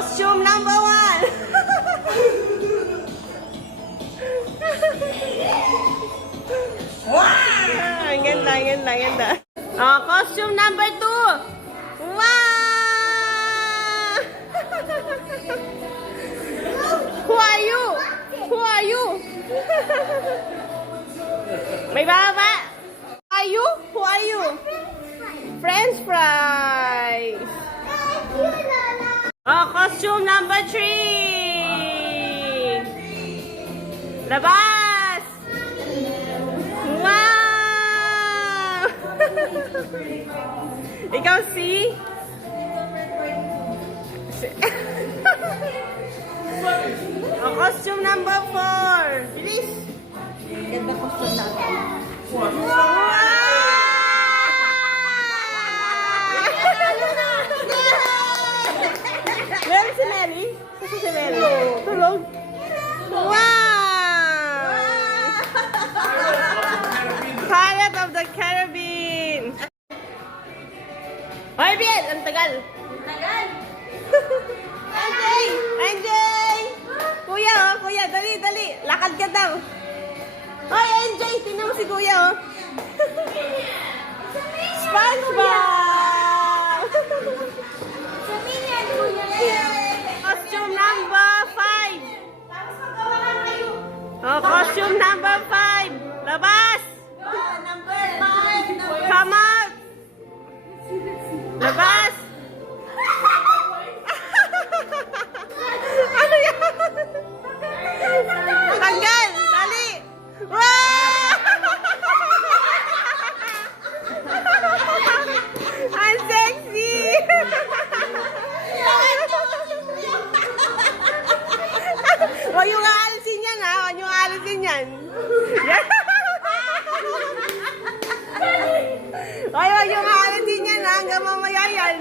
Costume number 1. Wow! Ang ganda, ang ganda, ang ganda. Oh, costume number 2. Wow! Who are you? Who are you? May baba. Who are you? Who are you? French fries. Oh, costume number 3. Labas! Wow! Ikaw si? Oh, costume number 4. Bilis! Ganda costume natin. Wow! Meron si Mary? Kasi si Mary. Tulog. Wow! Pirate of the Caribbean. Hoy, Biel! Ang tagal. Tagal! Anjay! Anjay! Kuya, oh. Kuya, dali, dali. Lakad ka daw. Hoy, Anjay! Tingnan mo si Kuya, oh. SpongeBob! Sabihin niya, kuya. Costume number 5. Tapos magawa ka kayo. Oh, costume number 5. Labas! Number 5. Come out! Labas! Ano yan? Tanggal! Dali! Wow! Ang sexy! Huwag yung aalisin yan, ha? Huwag yung aalisin yan. Huwag yung aalisin yan, ha? Hanggang mamaya yan.